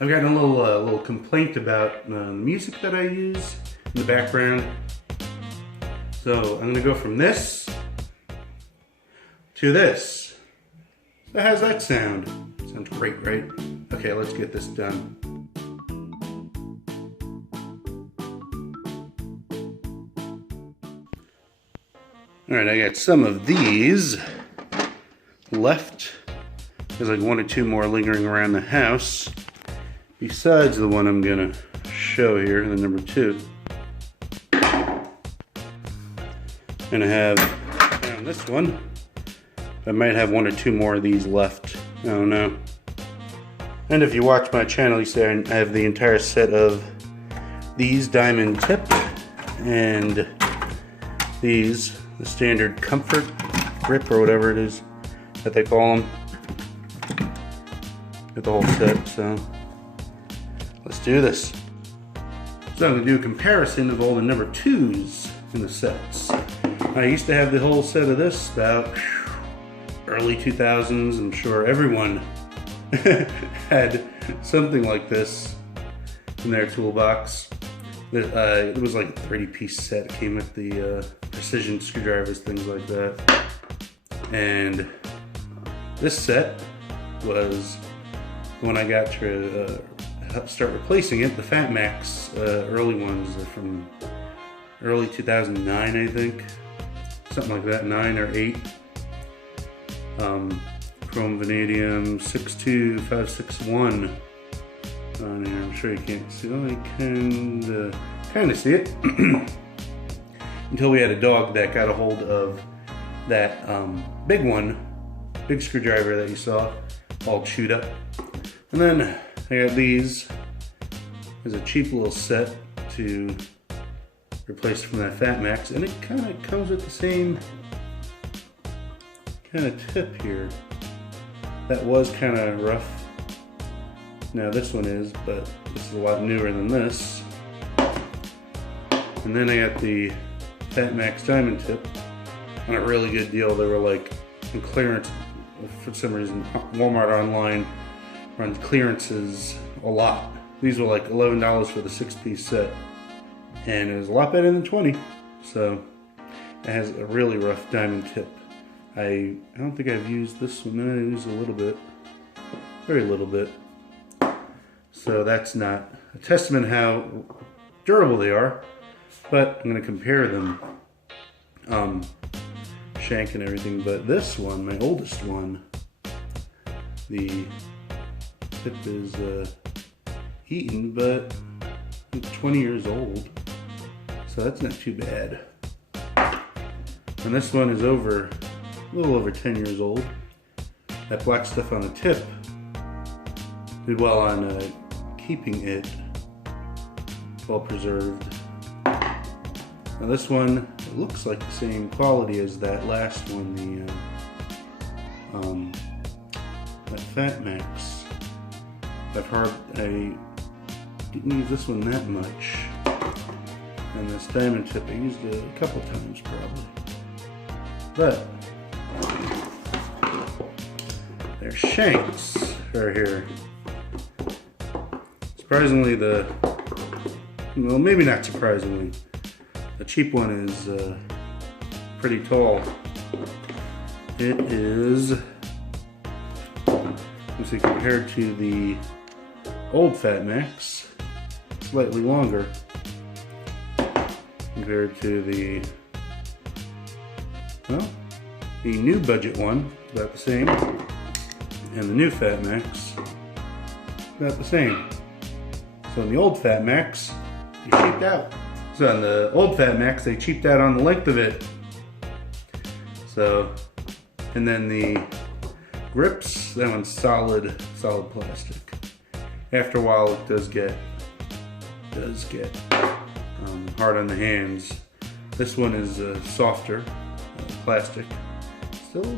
I've gotten a little complaint about the music that I use in the background. So I'm gonna go from this to this. So how's that sound? Sounds great, right? Okay, let's get this done. All right, I got some of these left. There's like one or two more lingering around the house, besides the one I'm gonna show here, the number 2. And I have found this one. I might have one or two more of these left. I don't know. And if you watch my channel, you see I have the entire set of these diamond tip and these, the standard comfort grip or whatever it is that they call them. Get the whole set, so let's do this. So I'm gonna do a comparison of all the number 2s in the sets. I used to have the whole set of this about early 2000s. I'm sure everyone had something like this in their toolbox. It was like a 30-piece set. It came with the precision screwdrivers, things like that. And this set was when I got to start replacing it. The Fat Max early ones are from early 2009, I think. Something like that, 9 or 8. Chrome vanadium 62561 on here. I'm sure you can't see. Oh, you can kind of see it. Until we had a dog that got a hold of that big one, big screwdriver that you saw, all chewed up. And then I got these as a cheap little set to replace from that Fat Max, and it kind of comes with the same kind of tip here. That was kind of rough. Now this one is, but this is a lot newer than this. And then I got the Fat Max diamond tip on a really good deal. They were like in clearance for some reason. Walmart online runs clearances a lot. These were like $11 for the 6-piece set, and it was a lot better than 20. So it has a really rough diamond tip. I don't think I've used this one. I used a little bit, very little bit. So that's not a testament how durable they are, but I'm going to compare them, shank and everything. But this one, my oldest one, the tip is eaten, but it's 20 years old, so that's not too bad. And this one is a little over 10 years old. That black stuff on the tip did well on keeping it well preserved. Now this one, it looks like the same quality as that last one, that Fat Max. I didn't use this one that much. And this diamond tip, I used it a couple times probably. But their shanks are here. Surprisingly, well, maybe not surprisingly, the cheap one is pretty tall. It is, let's see, compared to the old Fat Max, slightly longer. Compared to the new budget one, about the same, and the new Fat Max, about the same. So in the old Fat Max, they cheaped out. So on the old Fat Max, they cheaped out on the length of it. So, and then the grips, that one's solid plastic. After a while, it does get hard on the hands. This one is softer, plastic. Still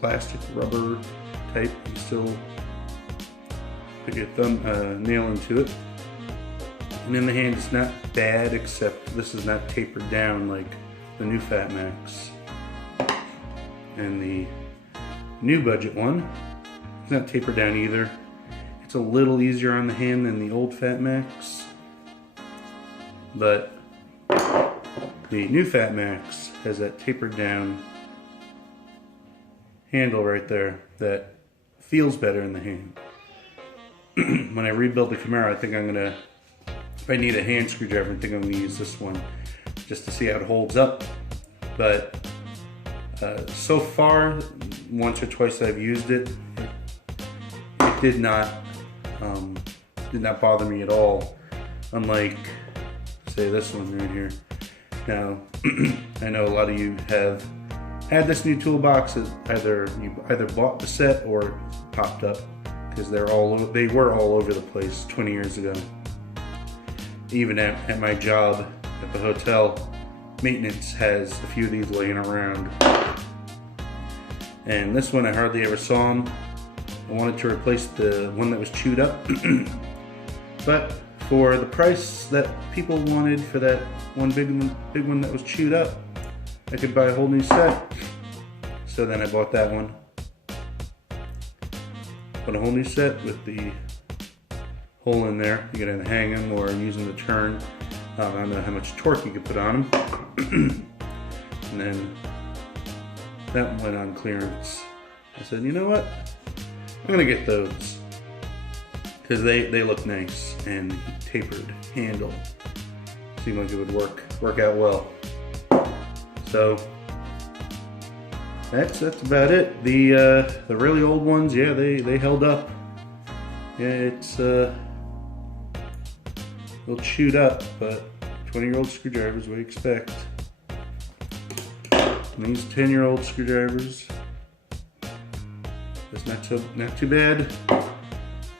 plastic, rubber type. You still put your nail into it. And in the hand, it's not bad, except this is not tapered down like the new Fat Max. And the new budget one, it's not tapered down either. It's a little easier on the hand than the old Fat Max, but the new Fat Max has that tapered down handle right there that feels better in the hand. When I rebuild the Camaro, I think I'm gonna, if I need a hand screwdriver, I think I'm gonna use this one just to see how it holds up. But so far, once or twice I've used it, it did not bother me at all. Unlike, say, this one right here. Now, I know a lot of you have had this new toolbox that you either bought the set or popped up, because they were all over the place 20 years ago. Even at my job at the hotel, maintenance has a few of these laying around. And this one I hardly ever saw them. I wanted to replace the one that was chewed up. But for the price that people wanted for that one big one that was chewed up, I could buy a whole new set. So then I bought that one. Bought a whole new set with the hole in there. You can either hang them or use them to turn. I don't know how much torque you could put on them. And then that one went on clearance. I said, you know what? I'm gonna get those, because they look nice, and tapered handle seemed like it would work out well. So that's about it. The really old ones, yeah, they held up. Yeah, it's a little chewed up, but 20-year-old screwdrivers, what do you expect? And these 10-year-old screwdrivers, that's not too bad.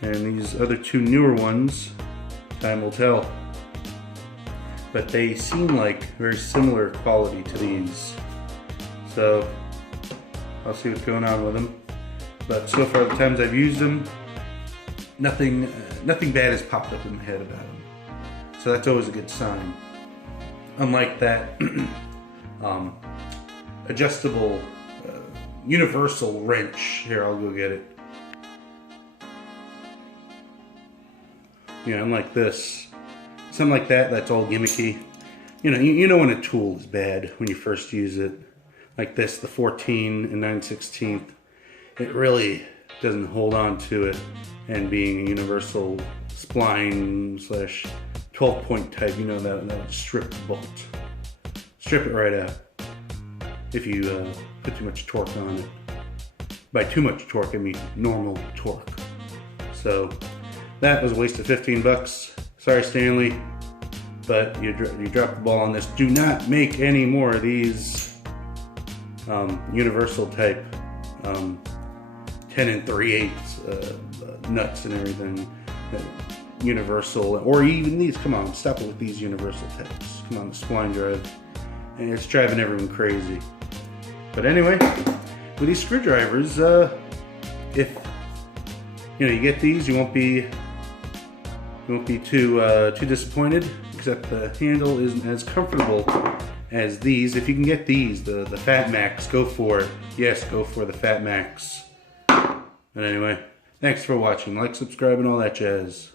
And these other two newer ones, time will tell. But they seem like very similar quality to these. So I'll see what's going on with them. But so far, the times I've used them, nothing bad has popped up in my head about them. So that's always a good sign. Unlike that adjustable universal wrench. Here, I'll go get it. Unlike this, something like that, that's all gimmicky. You know when a tool is bad when you first use it. Like this, the 14 and 9/16, it really doesn't hold on to it. And being a universal spline / 12-point type, that would strip the bolt. Strip it right out if you put too much torque on it. By too much torque, I mean normal torque. So that was a waste of 15 bucks. Sorry, Stanley, but you dropped the ball on this. Do not make any more of these universal type 10 3/8 nuts and everything. Universal, or even these. Come on, stop it with these universal types. Come on, the spline drive, and it's driving everyone crazy. But anyway, with these screwdrivers, if you get these, you won't be too disappointed. Except the handle isn't as comfortable as these. If you can get these, the Fat Max, go for it. Yes, go for the Fat Max. But anyway, thanks for watching. Like, subscribe, and all that jazz.